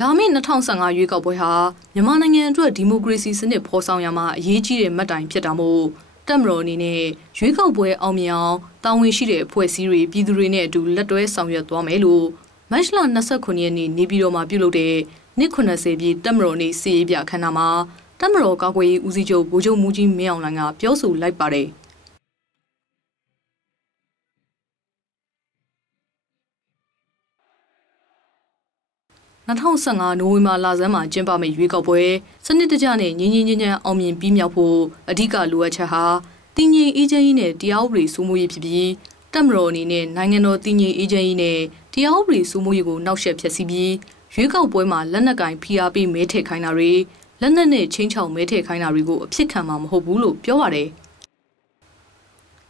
လာမယ့်2015ရွေးကောက်ပွဲဟာမြန်မာနိုင်ငံအတွက်ဒီမိုကရေစီစနစ်ဖော်ဆောင်ရမှာအရေးကြီးတဲ့မှတ်တိုင်ဖြစ်တာမို့တက်မတော်အနေနဲ့ရွေးကောက်ပွဲအောင်မြင်အောင်တာဝန်ရှိတဲ့အဖွဲ့အစည်းတွေပြည်သူတွေနဲ့အတူလက်တွဲဆောင်ရွက်သွားမယ်လို့မတ်လ29ရက်နေ့နေပြည်တော်မှာပြုလုပ်တဲ့နှစ်90ပြည့်တက်မတော်နေ့စီရေးပြခမ်းနားမှာတက်မတော်ကာကွယ်ရေးဦးစီးချုပ်ဗိုလ်ချုပ်မူကြီးမင်းအောင်လှိုင်ကပြောဆိုလိုက်ပါတယ်။ 2015နိုဝင်ဘာလဆန်းမှာကျင်းပမယ့်ရွေးကောက်ပွဲစနစ်တကျနဲ့ငြင်းငြင်းညံ့ညံ့အောင်မြင်ပြီးမြောက်ဖို့အဓိကလိုအပ်ချက်ဟာတည်ငြိမ်အေးချမ်းရေးနဲ့တရားဥပဒေစိုးမိုးရေးဖြစ်ပြီးတက်မတော်အနေနဲ့နိုင်ငံတော်တည်ငြိမ်အေးချမ်းရေးနဲ့တရားဥပဒေစိုးမိုးရေးကိုနှောက်ယှက်ဖျက်ဆီးပြီးရွေးကောက်ပွဲမှာလက်နက်ကင်ဖိအားပေးမဲထည့်ခိုင်းတာတွေလက်နက်နဲ့ချင်းချောင်မဲထည့်ခိုင်းတာတွေကိုအဖြစ်ခံမှာမဟုတ်ဘူးလို့ပြောပါတယ်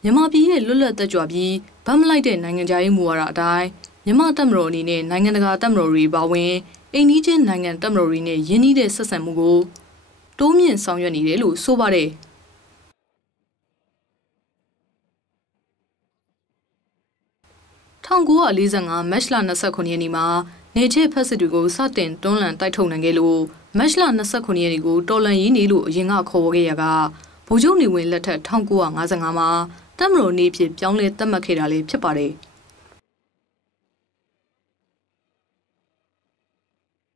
မြန်မာပြည်ရဲ့လွတ်လပ်သက်ကြွပြီးဗတ်မလိုက်တဲ့နိုင်ငံခြားရေးမူဝါဒအတိုင်း မြန်မာတပ်မတော်အနေနဲ့နိုင်ငံတကာတပ်မတော်တွေပါဝင်အိန္ဒိချင်းနိုင်ငံတပ်မတော်တွေနဲ့ယင်းနှီးတဲ့ဆက်ဆံမှုကိုတိုးမြင့်ဆောင်ရွက်နေတယ်လို့ဆိုပါတယ်။1945မတ်လ29ရက်နေ့မှာနေချေဖက်စစ်တွေကိုစတင်တွန်းလှန်တိုက်ထုတ်နိုင်ခဲ့လို့မတ်လ29ရက်နေ့ကိုတော်လန်ရေးနေလို့အရင်ကခေါ်ဝေခဲ့ရကဗိုလ်ချုပ်နေဝင်လက်ထက်1955မှာတပ်မတော်နေဖြစ်ပြောင်းလဲသတ်မှတ်ခဲ့တာလေးဖြစ်ပါတယ်။